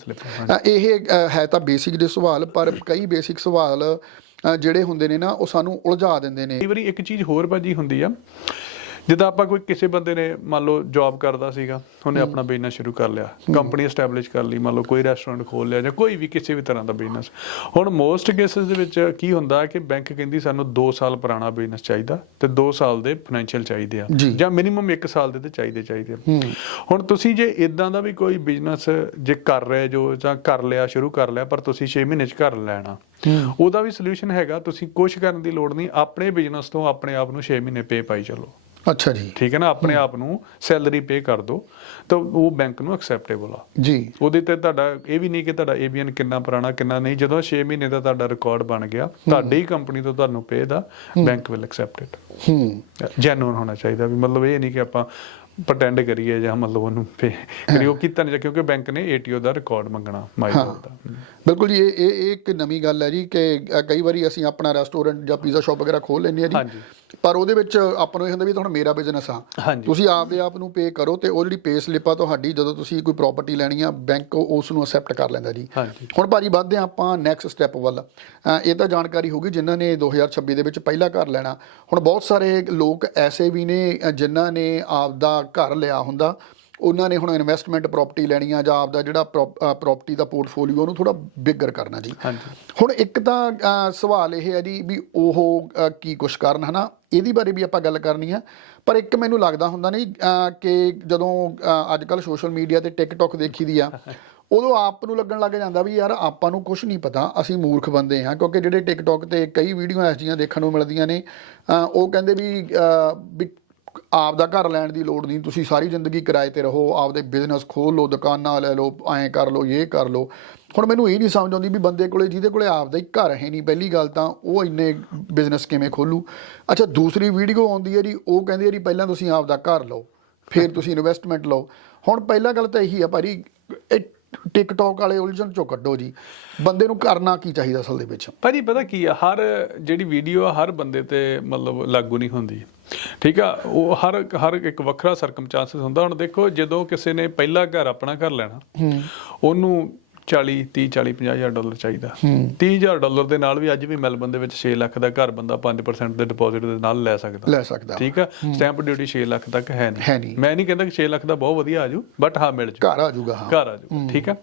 ਇਹ ਹੈ ਤਾਂ ਬੇਸਿਕ ਦੇ ਸਵਾਲ ਪਰ ਕਈ ਬੇਸਿਕ ਸਵਾਲ ਜਿਹੜੇ ਹੁੰਦੇ ਨੇ ਨਾ, ਉਹ ਸਾਨੂੰ ਉਲਝਾ ਦਿੰਦੇ ਨੇ। ਕਈ ਵਾਰੀ ਇੱਕ ਚੀਜ਼ ਹੋਰ ਭਾਜੀ ਹੁੰਦੀ ਆ ਜਿੱਦਾਂ ਆਪਾਂ ਕੋਈ ਕਿਸੇ ਬੰਦੇ ਨੇ ਮੰਨ ਲਓ ਜੌਬ ਕਰਦਾ ਸੀਗਾ ਉਹਨੇ ਆਪਣਾ ਬਿਜ਼ਨਸ ਸ਼ੁਰੂ ਕਰ ਲਿਆ ਕੰਪਨੀ ਐਸਟੈਬਲਿਸ਼ ਕਰ ਲਈ ਮੰਨ ਲਓ ਕੋਈ ਰੈਸਟੋਰੈਂਟ ਖੋਲ ਲਿਆ ਜਾਂ ਕੋਈ ਵੀ ਕਿਸੇ ਵੀ ਤਰ੍ਹਾਂ ਦਾ ਬਿਜ਼ਨਸ ਹੁਣ ਮੋਸਟ ਕੇਸਸ ਦੇ ਵਿੱਚ ਕੀ ਹੁੰਦਾ ਕਿ ਬੈਂਕ ਕਹਿੰਦੀ ਸਾਨੂੰ 2 ਸਾਲ ਪੁਰਾਣਾ ਬਿਜ਼ਨਸ ਚਾਹੀਦਾ ਤੇ 2 ਸਾਲ ਦੇ ਫਾਈਨੈਂਸ਼ੀਅਲ ਚਾਹੀਦੇ ਆ ਜੀ। ਮਿਨੀਮਮ 1 ਸਾਲ ਦੇ ਤੇ ਚਾਹੀਦੇ ਚਾਹੀਦੇ ਆ। ਹੁਣ ਤੁਸੀਂ ਜੇ ਇਦਾਂ ਦਾ ਵੀ ਕੋਈ ਬਿਜ਼ਨਸ ਜੇ ਕਰ ਰਹੇ ਜੋ ਜਾਂ ਕਰ ਲਿਆ ਸ਼ੁਰੂ ਕਰ ਲਿਆ ਪਰ ਤੁਸੀਂ 6 ਮਹੀਨੇ ਚ ਕਰ ਲੈਣਾ ਉਹਦਾ ਵੀ ਸੋਲੂਸ਼ਨ ਹੈਗਾ ਤੁਸੀਂ ਕੁਛ ਕਰਨ ਦੀ ਲੋੜ ਨਹੀਂ ਆਪਣੇ ਬਿਜ਼ਨਸ ਤੋਂ ਆਪਣੇ ਆਪ ਨੂੰ 6 ਮਹੀਨੇ ਪੇ ਪਾਈ ਚੱਲੋ। ਅੱਛਾ ਜੀ। ਠੀਕ ਹੈ ਨਾ? ਆਪਣੇ ਆਪ ਨੂੰ ਸੈਲਰੀ ਪੇ ਕਰ ਦਿਓ। ਤਾਂ ਉਹ ਬੈਂਕ ਨੂੰ ਐਕਸੈਪਟੇਬਲ ਆ। ਜੀ। ਉਹਦੇ ਤੇ ਤੁਹਾਡਾ ਇਹ ਵੀ ਨਹੀਂ ਕਿ ਤੁਹਾਡਾ ਏਬੀਐਨ ਕਿੰਨਾ ਪੁਰਾਣਾ ਕਿੰਨਾ ਨਹੀਂ। ਜਦੋਂ 6 ਮਹੀਨੇ ਦਾ ਤੁਹਾਡਾ ਰਿਕਾਰਡ ਬਣ ਗਿਆ ਤੁਹਾਡੀ ਹੀ ਕੰਪਨੀ ਤੋਂ ਤੁਹਾਨੂੰ ਪੇ ਦਾ ਬੈਂਕ ਵਿਲ ਐਕਸੈਪਟ ਇਟ ਹੂੰ। ਜੈਨੂਨ ਹੋਣਾ ਚਾਹੀਦਾ ਵੀ ਮਤਲਬ ਇਹ ਨਹੀਂ ਕਿ ਆਪਾਂ ਪ੍ਰਟੈਂਡ ਕਰੀਏ ਜਾਂ ਮਤਲਬ ਉਹਨੂੰ ਪੇ ਕਰੀ ਉਹ ਕੀਤਾ ਨਹੀਂ ਕਿਉਂਕਿ ਬੈਂਕ ਨੇ ਏਟੀਓ ਦਾ ਰਿਕਾਰਡ ਮੰਗਣਾ ਮਾਈਕਰੋ ਦਾ। ਬਿਲਕੁਲ ਜੀ ਇਹ ਇਹ ਇੱਕ ਨਵੀਂ ਗੱਲ ਹੈ ਜੀ ਕਿ ਕਈ ਵਾਰੀ ਅਸੀਂ ਆਪਣਾ ਰੈਸਟੋਰੈਂਟ ਜਾਂ ਪੀਜ਼ਾ ਸ਼ਾਪ ਵਗੈਰਾ ਖੋਲ ਲੈਂਦੇ ਆ ਜੀ। ਹਾਂਜੀ। ਪਰ ਉਹਦੇ ਵਿੱਚ ਆਪਾਂ ਨੂੰ ਇਹ ਹੁੰਦਾ ਵੀ ਤੁਹਾਨੂੰ ਮੇਰਾ ਬਿਜ਼ਨਸ ਆ। ਤੁਸੀਂ ਆਪਦੇ ਆਪ ਨੂੰ ਪੇ ਕਰੋ ਤੇ ਉਹ ਜਿਹੜੀ ਪੇ ਸਲਿੱਪ ਆ ਤੁਹਾਡੀ ਜਦੋਂ ਤੁਸੀਂ ਕੋਈ ਪ੍ਰਾਪਰਟੀ ਲੈਣੀ ਆ ਬੈਂਕ ਉਸ ਨੂੰ ਅਸੈਪਟ ਕਰ ਲੈਂਦਾ ਜੀ। ਹੁਣ ਭਾਜੀ ਵੱਧਦੇ ਹਾਂ ਆਪਾਂ ਨੈਕਸਟ ਸਟੈਪ ਵੱਲ। ਇਹ ਤਾਂ ਜਾਣਕਾਰੀ ਹੋਗੀ ਜਿਨ੍ਹਾਂ ਨੇ 2026 ਦੇ ਵਿੱਚ ਪਹਿਲਾ ਘਰ ਲੈਣਾ। ਹੁਣ ਬਹੁਤ ਸਾਰੇ ਲੋਕ ਐਸੇ ਵੀ ਨੇ ਜਿਨ੍ਹਾਂ ਨੇ ਆਪਦਾ ਘਰ ਲਿਆ ਹੁੰਦਾ। ਉਹਨਾਂ ਨੇ ਹੁਣ ਇਨਵੈਸਟਮੈਂਟ ਪ੍ਰਾਪਰਟੀ ਲੈਣੀ ਆ ਜਾਂ ਆਪਦਾ ਜਿਹੜਾ ਪ੍ਰਾਪਰਟੀ ਦਾ ਪੋਰਟਫੋਲੀਓ ਉਹਨੂੰ ਥੋੜਾ ਬਿਗਰ ਕਰਨਾ ਜੀ। ਹੁਣ ਇੱਕ ਤਾਂ ਸਵਾਲ ਇਹ ਹੈ ਜੀ ਵੀ ਉਹ ਕੀ ਕੁਛ ਕਰਨ ਹਨਾ? ਇਹਦੀ ਬਾਰੇ ਵੀ ਆਪਾਂ ਗੱਲ ਕਰਨੀ ਆ। ਪਰ ਇੱਕ ਮੈਨੂੰ ਲੱਗਦਾ ਹੁੰਦਾ ਨਹੀਂ ਕਿ ਜਦੋਂ ਅੱਜ ਕੱਲ ਸੋਸ਼ਲ ਮੀਡੀਆ ਤੇ ਟਿਕਟੌਕ ਦੇਖੀਦੀ ਆ ਉਦੋਂ ਆਪ ਨੂੰ ਲੱਗਣ ਲੱਗ ਜਾਂਦਾ ਵੀ ਯਾਰ ਆਪਾਂ ਨੂੰ ਕੁਝ ਨਹੀਂ ਪਤਾ ਅਸੀਂ ਮੂਰਖ ਬੰਦੇ ਹਾਂ। ਕਿਉਂਕਿ ਜਿਹੜੇ ਟਿਕਟੌਕ ਤੇ ਕਈ ਵੀਡੀਓ ਐਸ ਜੀਆਂ ਦੇਖਣ ਨੂੰ ਮਿਲਦੀਆਂ ਨੇ ਉਹ ਕਹਿੰਦੇ ਵੀ ਆਪ ਦਾ ਘਰ ਲੈਣ ਦੀ ਲੋੜ ਨਹੀਂ, ਤੁਸੀਂ ਸਾਰੀ ਜ਼ਿੰਦਗੀ ਕਿਰਾਏ ਤੇ ਰਹੋ, ਆਪਦੇ ਬਿਜ਼ਨਸ ਖੋਲ ਲਓ, ਦੁਕਾਨਾਂ ਲੈ ਲਓ, ਐਂ ਕਰ ਲਓ ਇਹ ਕਰ ਲਓ। ਹੁਣ ਮੈਨੂੰ ਇਹ ਨਹੀਂ ਸਮਝ ਆਉਂਦੀ ਵੀ ਬੰਦੇ ਕੋਲੇ, ਜਿਹਦੇ ਕੋਲੇ ਆਪਦਾ ਹੀ ਘਰ ਹੈ ਨਹੀਂ, ਪਹਿਲੀ ਗੱਲ ਤਾਂ ਉਹ ਇੰਨੇ ਬਿਜ਼ਨਸ ਕਿਵੇਂ ਖੋਲੂ। ਅੱਛਾ, ਦੂਸਰੀ ਵੀਡੀਓ ਆਉਂਦੀ ਹੈ ਜੀ, ਉਹ ਕਹਿੰਦੇ ਆ ਜੀ, ਪਹਿਲਾਂ ਤੁਸੀਂ ਆਪਦਾ ਘਰ ਲਓ, ਫਿਰ ਤੁਸੀਂ ਇਨਵੈਸਟਮੈਂਟ ਲਓ। ਹੁਣ ਪਹਿਲਾ ਗੱਲ ਤਾਂ ਇਹੀ ਆ ਭਾਜੀ, ਇਹ ਟਿਕਟੌਕ ਵਾਲੇ ਉਲਝਣ ਚੋਂ ਕੱਢੋ ਜੀ। ਬੰਦੇ ਨੂੰ ਕਰਨਾ ਕੀ ਚਾਹੀਦਾ ਅਸਲ ਦੇ ਵਿੱਚ? ਭਾਜੀ, ਪਤਾ ਕੀ ਆ, ਹਰ ਜਿਹੜੀ ਵੀਡੀਓ ਆ, ਹਰ ਬੰਦੇ ਤੇ ਮਤਲਬ ਲਾਗੂ ਨਹੀਂ ਹੁੰਦੀ। ਠੀਕ ਆ ਉਹ ਹਰ ਹਰ ਇੱਕ ਵੱਖਰਾ ਸਰਕਮਚਾਂਸਸ ਹੁੰਦਾ। ਹੁਣ ਦੇਖੋ ਜਦੋਂ ਕਿਸੇ ਨੇ ਪਹਿਲਾ ਘਰ ਆਪਣਾ ਘਰ ਲੈਣਾ ਉਹਨੂੰ 40 30 40 50 ਹਜ਼ਾਰ ਡਾਲਰ ਚਾਹੀਦਾ। 30 ਹਜ਼ਾਰ ਡਾਲਰ ਦੇ ਨਾਲ ਵੀ ਅੱਜ ਵੀ ਮੈਲਬਨ ਦੇ ਵਿੱਚ 6 ਲੱਖ ਦਾ ਘਰ ਬੰਦਾ 5% ਦੇ ਡਿਪੋਜ਼ਿਟ ਦੇ ਨਾਲ ਲੈ ਸਕਦਾ। ਲੈ ਸਕਦਾ। ਠੀਕ ਆ? ਸਟੈਂਪ ਡਿਊਟੀ 6 ਲੱਖ ਤੱਕ ਹੈ ਨਹੀਂ। ਮੈਂ ਨਹੀਂ ਕਹਿੰਦਾ ਕਿ 6 ਲੱਖ ਦਾ ਬਹੁਤ ਵਧੀਆ ਆਜੂ ਬਟ ਹਾਂ ਮਿਲ ਜੂ ਘਰ ਆ ਜਾਊਗਾ ਹਾਂ। ਘਰ ਆ ਜਾਊਗਾ। ਠੀਕ ਆ?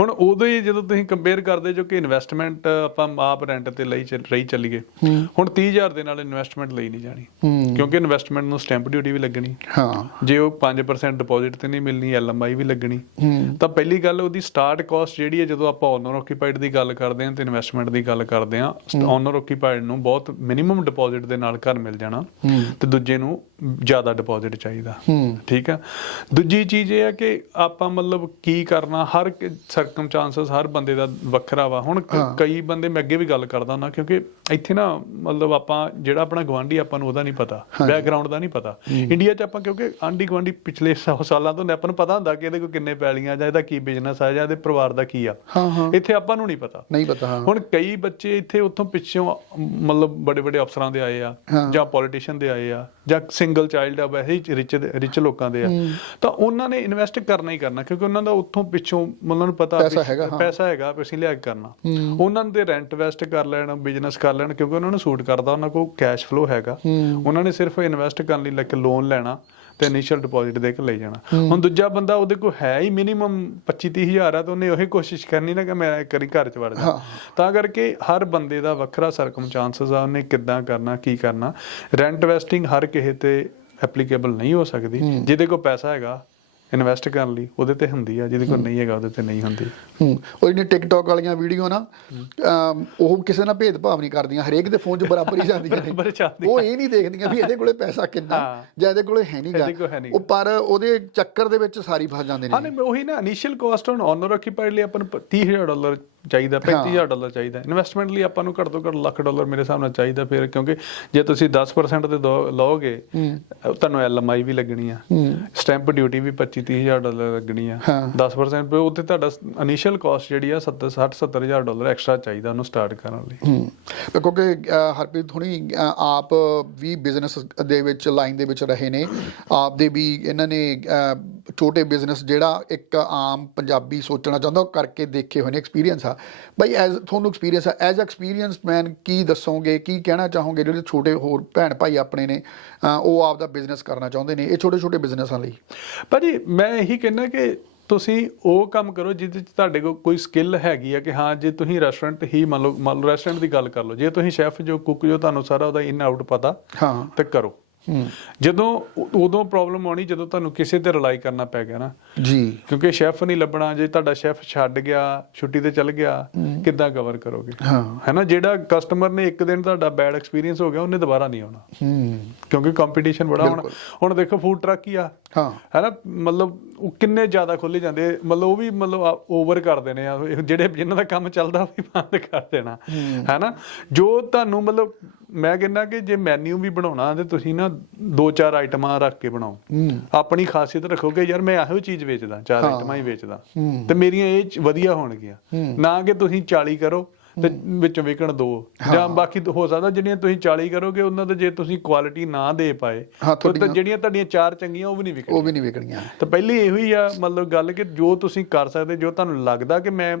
ਹੁਣ ਉਦੋਂ ਹੀ ਜਦੋਂ ਤੁਸੀਂ ਕੰਪੇਅਰ ਕਰਦੇ ਜੋ ਕਿ ਇਨਵੈਸਟਮੈਂਟ ਆਪਾਂ ਆਪ ਰੈਂਟ ਤੇ ਲਈ ਰਹੀ ਚੱਲੀਏ ਹੁਣ 30000 ਦੇ ਨਾਲ ਇਨਵੈਸਟਮੈਂਟ ਲਈ ਨਹੀਂ ਜਾਣੀ। ਕਿਉਂਕਿ ਇਨਵੈਸਟਮੈਂਟ ਨੂੰ ਸਟੈਂਪ ਡਿਊਟੀ ਵੀ ਲੱਗਣੀ। ਹਾਂ। ਜੇ ਉਹ 5% ਡਿਪੋਜ਼ਿਟ ਤੇ ਨਹੀਂ ਮਿਲਣੀ ਐਲਐਮਆਈ ਵੀ ਲੱਗਣੀ। ਤਾਂ ਪਹਿਲੀ ਗੱਲ ਉਹਦੀ ਸਟਾਰਟ ਕਾਸਟ ਜਿਹੜੀ ਹੈ ਜਦੋਂ ਆਪਾਂ ਓਨਰ ਆਕੂਪਾਈਡ ਦੀ ਗੱਲ ਕਰਦੇ ਹਾਂ ਤੇ ਇਨਵੈਸਟਮੈਂਟ ਦੀ ਗੱਲ ਕਰਦੇ ਹਾਂ ਓਨਰ ਆਕੂਪਾਈਡ ਨੂੰ ਬਹੁਤ ਮਿਨੀਮਮ ਡਿਪੋਜ਼ਿਟ ਦੇ ਨਾਲ ਘਰ ਮਿਲ ਜਾਣਾ ਤੇ ਦੂਜੇ ਨੂੰ ਜ਼ਿਆਦਾ ਡਿਪੋਜ਼ਿਟ ਚਾਹੀਦਾ। ਠੀਕ ਆ? ਦੂਜੀ ਚੀਜ਼ ਇਹ ਹੈ ਕਿ ਆਪਾਂ ਮਤਲਬ ਕੀ ਕਰਨਾ ਹਰ ਸਰਕਮਚਾਂਸਸ ਹਰ ਬੰਦੇ ਦਾ ਵੱਖਰਾ ਵਾ। ਹੁਣ ਕਈ ਬੰਦੇ ਮੈਂ ਅੱਗੇ ਵੀ ਗੱਲ ਕਰਦਾ ਹੁੰਦਾ ਕਿਉਂਕਿ ਇੱਥੇ ਨਾ ਮਤਲਬ ਆਪਾਂ ਜਿਹੜਾ ਆਪਣਾ ਗਵਾਂਢੀ ਆਪਾਂ ਨੂੰ ਉਹਦਾ ਨਹੀਂ ਪਤਾ। ਬੈਕਗ੍ਰਾਉਂਡ ਦਾ ਨਹੀਂ ਪਤਾ। ਇੰਡੀਆ 'ਚ ਆਪਾਂ ਕਿਉਂਕਿ ਆਂਢੀ ਗਵਾਂਢੀ ਪਿਛਲੇ 100 ਸਾਲਾਂ ਤੋਂ ਆਪਾਂ ਨੂੰ ਪਤਾ ਹੁੰਦਾ ਕਿ ਇਹਦੇ ਕੋਲ ਕਿੰਨੇ ਪੈਲੀਆਂ ਜਾਂ ਇਹਦਾ ਕੀ ਬਿਜ਼ਨਸ ਆ ਜਾਂ ਇਹਦੇ ਪਰਿਵਾਰ ਦਾ ਕੀ ਆ। ਇੱਥੇ ਆਪਾਂ ਨੂੰ ਨਹੀਂ ਪਤਾ। ਨਹੀਂ ਪਤਾ ਹਾਂ। ਹੁਣ ਕਈ ਬੱਚੇ ਇੱਥੇ ਉੱਥੋਂ ਪਿੱਛੋਂ ਮਤਲਬ ਬੜੇ ਬੜੇ ਅਫਸਰਾਂ ਦੇ ਆਏ ਆ। ਜਾਂ ਪੋਲੀਟੀਸ਼ੀਅਨ ਦੇ ਆਏ ਆ। ਜਾਂ ਸਿੰਗਲ ਚਾਈਲਡ ਆ ਵੈਸੇ ਹੀ ਰਿਚ ਰਿਚ ਲੋਕਾਂ ਦੇ ਆ। ਤਾਂ ਉਹਨਾਂ ਨੇ ਇਨਵੈਸਟ ਕਰਨਾ ਹੀ ਕਰਨਾ ਕਿਉਂਕਿ ਉਹਨਾਂ ਦਾ ਉੱਥੋਂ ਪਿੱਛੋਂ ਉਹਨਾਂ ਨੂੰ ਪਤਾ ਪੈਸਾ ਹੈਗਾ, ਹਾਂ। ਪੈਸਾ ਹੈਗਾ ਵੀ ਅਸੀਂ ਲਿਆ ਕੇ ਕਰਨਾ। ਉਹਨਾਂ ਦੇ ਰੈਂਟ ਇਨਵੈਸਟ ਕਰ ਲੈਣ ਬਿਜ਼ਨਸ ਕਰ ਲੈਣ ਕਿਉਂਕਿ ਉਹਨਾਂ ਨੂੰ ਸੂਟ ਕਰਦਾ ਉਹਨਾਂ ਕੋਲ ਕੈਸ਼ ਫਲੋ ਹੈਗਾ। ਉਹਨਾਂ ਨੇ ਸਿਰਫ ਇਨਵੈਸਟ ਕਰਨ ਲਈ ਲੱਕ ਲੋਨ ਲੈਣਾ। ਤੇ ਇਨੀਸ਼ੀਅਲ ਡਿਪੋਜ਼ਿਟ ਦੇ ਕੇ ਲੈ ਜਾਣਾ। ਹੁਣ ਦੂਜਾ ਬੰਦਾ ਉਹਦੇ ਕੋਲ ਹੈ ਹੀ ਮਿਨੀਮਮ 25 30 ਹਜ਼ਾਰ ਆ ਤਾਂ ਉਹਨੇ ਉਹੀ ਕੋਸ਼ਿਸ਼ ਕਰਨੀ ਨਾ ਕਿ ਮੈਂ ਇੱਕ ਵਾਰੀ ਘਰ ਚ ਵੜ ਜਾ। ਤਾਂ ਕਰਕੇ ਹਰ ਬੰਦੇ ਦਾ ਵੱਖਰਾ ਸਰਕਮਚਾਂਸਸ ਆ ਉਹਨੇ ਕਿੱਦਾਂ ਕਰਨਾ ਕੀ ਕਰਨਾ। ਰੈਂਟ ਇਨਵੈਸਟਿੰਗ ਹਰ ਕਿਸੇ ਤੇ ਐਪਲੀਕੇਬਲ ਨਹੀਂ ਹੋ ਸਕਦੀ। ਜਿਹਦੇ ਕੋਲ ਪੈਸਾ ਹੈਗਾ ਇਨਵੈਸਟ ਕਰਨ ਲਈ ਉਹਦੇ ਤੇ ਹੁੰਦੀ ਆ ਜਿਹਦੇ ਕੋਲ ਨਹੀਂ ਹੈਗਾ ਉਹਦੇ ਤੇ ਨਹੀਂ ਹੁੰਦੀ। ਹੂੰ ਉਹ ਜਿਹੜੀਆਂ ਟਿਕਟੌਕ ਵਾਲੀਆਂ ਵੀਡੀਓ ਨਾ ਅਮ, ਉਹ ਕਿਸੇ ਨਾਲ ਭੇਦਭਾਵ ਨਹੀਂ ਕਰਦੀਆਂ ਹਰੇਕ ਦੇ ਫੋਨ 'ਚ ਬਰਾਬਰ ਹੀ ਜਾਂਦੀਆਂ ਨੇ। ਬਰਾਬਰ। ਉਹ ਇਹ ਨਹੀਂ ਦੇਖਦੀਆਂ ਵੀ ਇਹਦੇ ਕੋਲੇ ਪੈਸਾ ਕਿੰਨਾ ਹਾਂ। ਜਾਂ ਇਹਦੇ ਕੋਲੇ ਹੈ ਨਹੀਂਗਾ। ਇਹਦੇ ਕੋਲ ਹੈ ਨੀਗਾ। ਉਹ ਪਰ ਉਹਦੇ ਚੱਕਰ ਦੇ ਵਿੱਚ ਸਾਰੀ ਫਸ ਜਾਂਦੇ ਹਾਂ ਨੇ ਨਹੀਂ ਉਹੀ ਨਾ ਇਨੀਸ਼ੀਅਲ ਕਾਸਟ ਹੁਣ ਓਨਰ ਆਕੂਪਾਈਡ ਲਈ ਆਪਾਂ ਨੂੰ 30000 ਡਾਲਰ ਚਾਹੀਦਾ 35000 ਡਾਲਰ ਚਾਹੀਦਾ। ਇਨਵੈਸਟਮੈਂਟ ਲਈ ਆਪਾਂ ਨੂੰ ਘੱਟ ਤੋਂ ਘੱਟ ਲੱਖ ਡਾਲਰ ਮੇਰੇ ਹਿਸਾਬ ਨਾਲ ਚਾਹੀਦਾ ਫਿਰ ਕਿਉਂਕਿ ਜੇ ਤੁਸੀਂ 10% ਤੇ ਦੋ- ਲਓਗੇ ਤੁਹਾਨੂੰ ਐਲਐਮਆਈ ਵੀ ਲੱਗਣੀ ਆ। ਸਟੈਂਪ ਡਿਊਟੀ ਵੀ 25 30000 ਡਾਲਰ ਲੱਗਣੀ ਆ। ਹਾਂ। 10% ਪੇ ਉੱਥੇ ਤੁਹਾਡਾ ਇਨੀਸ਼ੀਅਲ ਕਾਸਟ ਜਿਹੜੀ ਆ 70 60 70000 ਡਾਲਰ ਐਕਸਟਰਾ ਚਾਹੀਦਾ ਉਹਨੂੰ ਸਟਾਰਟ ਕਰਨ ਲਈ। ਹੂੰ। ਕਿਉਂਕਿ ਹਰਪ੍ਰੀਤ ਹੁਣੀ ਆਪ ਵੀ ਬਿਜ਼ਨਸ ਦੇ ਵਿੱਚ ਲਾਈਨ ਦੇ ਵਿੱਚ ਰਹੇ ਨੇ। ਆਪ ਦੇ ਵੀ ਇਹਨਾਂ ਨੇ ਛੋਟੇ ਬਿਜ਼ਨਸ ਜਿਹੜਾ ਇੱਕ ਆਮ ਪੰਜਾਬੀ ਸੋਚਣਾ ਚਾਹੁੰਦਾ ਉਹ ਕਰਕੇ ਦੇਖੇ ਹੋਏ ਨੇ ਐਕਸਪੀਰੀਅੰਸ ਆ। ਬਈ ਐਜ਼ ਤੁਹਾਨੂੰ ਐਕਸਪੀਰੀਅੰਸ ਆ। ਐਜ਼ ਐਕਸਪੀਰੀਅੰਸ ਮੈਨ ਕੀ ਦੱਸੋਗੇ ਕੀ ਕਹਿਣਾ ਚਾਹੋਗੇ? ਜਿਹੜੇ ਛੋਟੇ ਹੋਰ ਭੈਣ ਭਾਈ ਆਪਣੇ ਨੇ ਉਹ ਆਪਦਾ ਬਿਜ਼ਨਸ ਕਰਨਾ ਚਾਹੁੰਦੇ ਨੇ ਇਹ ਛੋਟੇ ਛੋਟੇ ਬਿਜ਼ਨਸਾਂ ਲਈ। ਭਾਜੀ ਮੈਂ ਇਹੀ ਕਹਿੰਦਾ ਕਿ ਤੁਸੀਂ ਉਹ ਕੰਮ ਕਰੋ ਜਿਹਦੇ ਚ ਤੁਹਾਡੇ ਕੋਲ ਕੋਈ ਸਕਿੱਲ ਹੈਗੀ ਆ ਕਿ ਹਾਂ ਜੇ ਤੁਸੀਂ ਰੈਸਟੋਰੈਂਟ ਹੀ ਮੰਨ ਲਓ ਮੰਨ ਲਓ ਰੈਸਟੋਰੈਂਟ ਦੀ ਗੱਲ ਕਰ ਲਓ। ਜੇ ਤੁਸੀਂ ਸ਼ੈਫ ਜੋ ਕੁੱਕ ਜੋ ਤੁਹਾਨੂੰ ਸਾਰਾ ਉਹਦਾ ਇਨ ਆਊਟ ਪਤਾ ਹਾਂ। ਤੇ ਕਰੋ। ਜਦੋਂ ਉਦੋਂ ਪ੍ਰੋਬਲਮ ਆਉਣੀ ਜਦੋਂ ਤੁਹਾਨੂੰ ਕਿਸੇ ਤੇ ਰਿਲਾਈ ਕਰਨਾ ਪੈ ਗਿਆ ਨਾ। ਜੀ। ਕਿਉਂਕਿ ਸ਼ੈਫ ਨਹੀਂ ਲੱਭਣਾ ਜੇ ਤੁਹਾਡਾ ਸ਼ੈਫ ਛੱਡ ਗਿਆ ਛੁੱਟੀ ਤੇ ਚਲ ਗਿਆ ਕਿੱਦਾਂ ਕਵਰ ਕਰੋਗੇ? ਹਾਂ। ਹੈਨਾ ਜਿਹੜਾ ਕਸਟਮਰ ਨੇ ਇੱਕ ਦਿਨ ਤੁਹਾਡਾ ਬੈਡ ਐਕਸਪੀਰੀਅੰਸ ਹੋ ਗਿਆ ਉਹਨੇ ਦੁਬਾਰਾ ਨਹੀਂ ਆਉਣਾ। ਹੂੰ। ਕਿਉਂਕਿ ਕੰਪੀਟੀਸ਼ਨ ਬੜਾ ਹੋਣਾ। ਹੁਣ ਦੇਖੋ ਫੂਡ ਟਰੱਕ ਹੀ ਆ। ਹਾਂ। ਹੈਨਾ ਮਤਲਬ ਉਹ ਕਿੰਨੇ ਜ਼ਿਆਦਾ ਖੁੱਲੇ ਜਾਂਦੇ ਮਤਲਬ ਉਹ ਵੀ ਮਤਲਬ ਓਵਰ ਕਰ ਦੇਣੇ ਆ। ਇਹ ਜਿਹੜੇ ਜਿਨ੍ਹਾਂ ਦਾ ਕੰਮ ਚੱਲਦਾ ਉਹ ਵੀ ਬੰਦ ਕਰ ਦੇਣਾ। ਹੈਨਾ ਜੋ ਤੁਹਾਨੂੰ ਮਤਲਬ ਮੈਂ ਕਹਿੰਦਾ ਕਿ ਜੇ ਮੈਨੂ ਵੀ ਬਣਾਉਣਾ ਤੇ ਤੁਸੀਂ ਨਾ ਦੋ ਚਾਰ ਆਈਟਮਾਂ ਰੱਖ ਕੇ ਬਣਾਓ ਆਪਣੀ ਖਾਸੀਅਤ ਰੱਖੋ ਕਿ ਯਾਰ ਮੈਂ ਇਹੋ ਚੀਜ਼ ਵੇਚਦਾ ਚਾਰ। ਆਈਟਮਾਂ ਹੀ ਵੇਚਦਾ। ਤੇ ਮੇਰੀਆਂ ਇਹ ਵਧੀਆ ਹੋਣਗੀਆਂ। ਨਾ ਕਿ ਤੁਸੀਂ 40 ਕਰੋ ਤੇ ਵਿੱਚੋਂ ਵਿਕਣ ਦੋ। ਜਾਂ ਬਾਕੀ ਹੋ ਸਕਦਾ ਜਿਹੜੀਆਂ ਤੁਸੀਂ 40 ਕਰੋਗੇ ਉਹਨਾਂ ਤੇ ਜੇ ਤੁਸੀਂ ਕੁਆਲਿਟੀ ਨਾ ਦੇ ਪਾਏ ਤਾਂ ਜਿਹੜੀਆਂ ਤੁਹਾਡੀਆਂ ਚਾਰ ਚੰਗੀਆਂ ਉਹ ਵੀ ਨਹੀਂ ਵਿਕਣੀਆਂ। ਉਹ ਵੀ ਨਹੀਂ ਵਿਕਣੀਆਂ। ਤਾਂ ਪਹਿਲੀ ਇਹੋ ਹੀ ਆ ਮਤਲਬ ਗੱਲ ਕਿ ਜੋ ਤੁਸੀਂ ਕਰ ਸਕਦੇ ਜੋ ਤੁਹਾਨੂੰ ਲੱਗਦਾ ਕਿ ਮੈਂ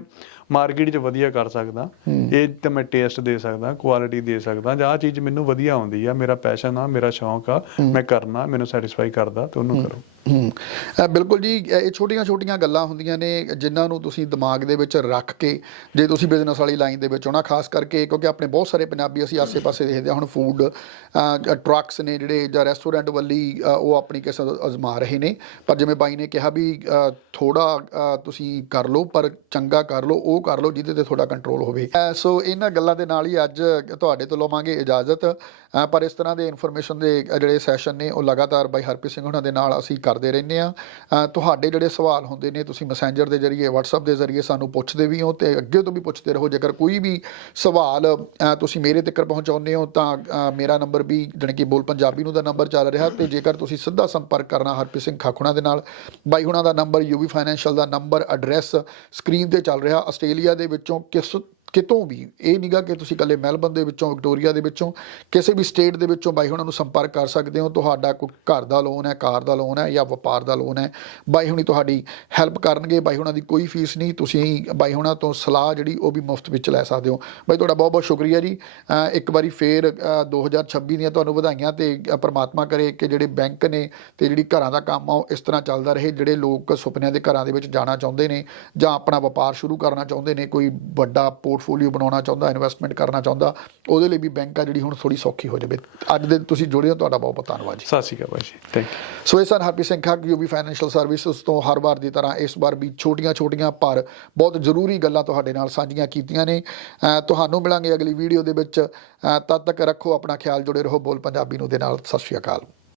ਮਾਰਕੀਟ 'ਚ ਵਧੀਆ ਕਰ ਸਕਦਾ ਇਹ ਤੇ ਮੈਂ ਟੇਸਟ ਦੇ ਸਕਦਾ ਕੁਆਲਿਟੀ ਦੇ ਸਕਦਾ ਜਾਂ ਆ ਚੀਜ਼ ਮੈਨੂੰ ਵਧੀਆ ਆਉਂਦੀ ਆ ਮੇਰਾ ਪੈਸ਼ਨ ਆ ਮੇਰਾ ਸ਼ੌਂਕ ਆ ਮੈਂ ਕਰਨਾ ਮੈਨੂੰ ਸੈਟੀਸਫਾਈ ਕਰਦਾ ਤੇ ਉਹਨੂੰ ਕਰੋ। ਹੂੰ। ਬਿਲਕੁਲ ਜੀ ਇਹ ਛੋਟੀਆਂ ਛੋਟੀਆਂ ਗੱਲਾਂ ਹੁੰਦੀਆਂ ਨੇ, ਜਿਨ੍ਹਾਂ ਨੂੰ ਤੁਸੀਂ ਦਿਮਾਗ ਦੇ ਵਿੱਚ ਰੱਖ ਕੇ, ਜੇ ਤੁਸੀਂ ਬਿਜ਼ਨਸ ਵਾਲੀ ਲਾਈਨ ਦੇ ਵਿੱਚ ਆਉਣਾ, ਖਾਸ ਕਰਕੇ ਕਿਉਂਕਿ ਆਪਣੇ ਬਹੁਤ ਸਾਰੇ ਪੰਜਾਬੀ ਅਸੀਂ ਆਸੇ-ਪਾਸੇ ਦੇਖਦੇ ਹਾਂ, ਹੁਣ ਫੂਡ ਟਰੱਕਸ ਨੇ ਜਿਹੜੇ ਜਾਂ ਰੈਸਟੋਰੈਂਟ ਵੱਲੀ ਉਹ ਆਪਣੀ ਕਿਸਮ ਅਜ਼ਮਾ ਰਹੇ ਨੇ। ਪਰ ਜਿਵੇਂ ਬਾਈ ਨੇ ਕਿਹਾ ਵੀ ਥੋੜਾ ਤੁਸੀਂ ਕਰ ਲਓ, ਪਰ ਚੰਗਾ ਕਰ ਲਓ, ਉਹ ਕਰ ਲਓ, ਜਿਹਦੇ ਤੇ ਤੁਹਾਡਾ ਕੰਟਰੋਲ ਹੋਵੇ। ਸੋ ਇਹਨਾਂ ਗੱਲਾਂ ਦੇ ਨਾਲ ਹੀ ਅੱਜ ਤੁਹਾਡੇ ਤੋਂ ਲਵਾਂਗੇ ਇਜਾਜ਼ਤ। ਪਰ ਇਸ ਤਰ੍ਹਾਂ ਦੇ ਇਨਫੋਰਮੇਸ਼ਨ ਦੇ ਜਿਹੜੇ ਸੈਸ਼ਨ ਨੇ, ਉਹ ਲਗਾਤਾਰ ਬਾਈ ਹਰਪ੍ਰੀਤ ਸਿੰਘ ਉਹਨਾਂ ਦੇ ਨਾਲ ਅਸੀਂ ਕਰਦੇ ਰਹਿੰਦੇ ਆ ਤੁਹਾਡੇ ਜਿਹੜੇ ਸਵਾਲ ਹੁੰਦੇ ਨੇ, ਤੁਸੀਂ ਮੈਸੇਂਜਰ ਦੇ ਜ਼ਰੀਏ, WhatsApp ਦੇ ਜ਼ਰੀਏ ਸਾਨੂੰ ਪੁੱਛਦੇ ਵੀ ਹੋ ਤੇ ਅੱਗੇ ਤੋਂ ਵੀ ਪੁੱਛਦੇ ਰਹੋ। ਜੇਕਰ ਕੋਈ ਵੀ ਸਵਾਲ ਤੁਸੀਂ ਮੇਰੇ ਤੱਕ ਪਹੁੰਚਾਉਂਦੇ ਹੋ, ਤਾਂ ਮੇਰਾ ਨੰਬਰ ਵੀ ਜਾਣੀ ਕਿ ਬੋਲ ਪੰਜਾਬੀ ਨੂੰ ਦਾ ਨੰਬਰ ਚੱਲ ਰਿਹਾ ਤੇ ਜੇਕਰ ਤੁਸੀਂ ਸਿੱਧਾ ਸੰਪਰਕ ਕਰਨਾ ਹਰਪ੍ਰੀਤ ਸਿੰਘ ਖਾਖੁਣਾ ਦੇ ਨਾਲ, ਬਾਈ ਹੁਣਾਂ ਦਾ ਨੰਬਰ ਯੂਵੀ ਫਾਈਨੈਂਸ਼ੀਅਲ ਦਾ ਨੰਬਰ ਐਡਰੈਸ ਸਕਰੀਨ ਤੇ ਚੱਲ ਰਿਹਾ। ਆਸਟ੍ਰੇਲੀਆ ਦੇ ਵਿੱਚੋਂ ਕਿਸ ਕਿਤੋਂ ਵੀ ਇਹ ਨਹੀਂਗਾ ਕਿ ਤੁਸੀਂ ਇਕੱਲੇ ਮੈਲਬਨ ਦੇ ਵਿੱਚੋਂ ਵਿਕਟੋਰੀਆ ਦੇ ਵਿੱਚੋਂ ਕਿਸੇ ਵੀ ਸਟੇਟ ਦੇ ਵਿੱਚੋਂ ਬਾਈ ਹੁਣਾਂ ਨੂੰ ਸੰਪਰਕ ਕਰ ਸਕਦੇ ਹੋ ਤੁਹਾਡਾ ਕੋਈ ਘਰ ਦਾ ਲੋਨ ਹੈ ਕਾਰ ਦਾ ਲੋਨ ਹੈ ਜਾਂ ਵਪਾਰ ਦਾ ਲੋਨ ਹੈ ਬਾਈ ਹੁਣੀ ਤੁਹਾਡੀ ਹੈਲਪ ਕਰਨਗੇ ਬਾਈ ਹੁਣਾਂ ਦੀ ਕੋਈ ਫੀਸ ਨਹੀਂ ਤੁਸੀਂ ਬਾਈ ਹੁਣਾਂ ਤੋਂ ਸਲਾਹ ਜਿਹੜੀ ਉਹ ਵੀ ਮੁਫਤ ਵਿੱਚ ਲੈ ਸਕਦੇ ਹੋ। ਬਾਈ ਤੁਹਾਡਾ ਬਹੁਤ ਬਹੁਤ ਸ਼ੁਕਰੀਆ ਜੀ। ਇੱਕ ਵਾਰੀ ਫੇਰ ਅ, 2026 ਦੀਆਂ ਤੁਹਾਨੂੰ ਵਧਾਈਆਂ ਤੇ ਅ, ਪ੍ਰਮਾਤਮਾ ਕਰੇ ਕਿ ਜਿਹੜੇ ਬੈਂਕ ਨੇ ਤੇ ਜਿਹੜੀ ਘਰਾਂ ਦਾ ਕੰਮ ਆ ਉਹ ਇਸ ਤਰ੍ਹਾਂ ਚੱਲਦਾ ਰਹੇ ਜਿਹੜੇ ਲੋਕ ਸੁਪਨਿਆਂ ਦੇ ਘਰਾਂ ਦੇ ਵਿੱਚ ਜਾਣਾ ਚਾਹੁੰਦੇ ਨੇ ਜਾਂ ਆਪਣਾ ਵਪਾਰ ਸ਼ੁਰੂ ਕਰਨਾ ਚਾਹੁੰਦੇ ਨੇ ਕੋਈ ਵੱਡਾ ਪੋਰਟ ਪੋਰਟਫੋਲੀਓ ਬਣਾਉਣਾ ਚਾਹੁੰਦਾ ਇਨਵੈਸਟਮੈਂਟ ਕਰਨਾ ਚਾਹੁੰਦਾ ਉਹਦੇ ਲਈ ਵੀ ਬੈਂਕ ਆ ਜਿਹੜੀ ਹੁਣ ਥੋੜੀ ਸੌਖੀ ਹੋ ਜਾਵੇ। ਅੱਜ ਦੇ ਤੁਸੀਂ ਜੁੜੇ ਹੋ ਤੁਹਾਡਾ ਬਹੁਤ ਬਹੁਤ ਧੰਨਵਾਦ ਜੀ। ਸਤਿ ਸ਼੍ਰੀ ਅਕਾਲ ਜੀ। ਥੈਂਕ ਯੂ ਸੋ ਇਹ ਸਨ Harpreet Singh Khakh UB financial services ਤੋਂ ਹਰ ਵਾਰ ਦੀ ਤਰ੍ਹਾਂ ਇਸ ਵਾਰ ਵੀ ਛੋਟੀਆਂ-ਛੋਟੀਆਂ ਪਰ ਬਹੁਤ ਜ਼ਰੂਰੀ ਗੱਲਾਂ ਤੁਹਾਡੇ ਨਾਲ ਸਾਂਝੀਆਂ ਕੀਤੀਆਂ ਨੇ। ਤੁਹਾਨੂੰ ਮਿਲਾਂਗੇ ਅਗਲੀ ਵੀਡੀਓ ਦੇ ਵਿੱਚ। ਤਦ ਤੱਕ ਰੱਖੋ ਆਪਣਾ ਖਿਆਲ ਜੁੜੇ ਰਹੋ ਬੋਲ ਪੰਜਾਬੀ ਨੂੰ ਦੇ ਨਾਲ। ਸਤਿ ਸ਼੍ਰੀ ਅਕਾਲ।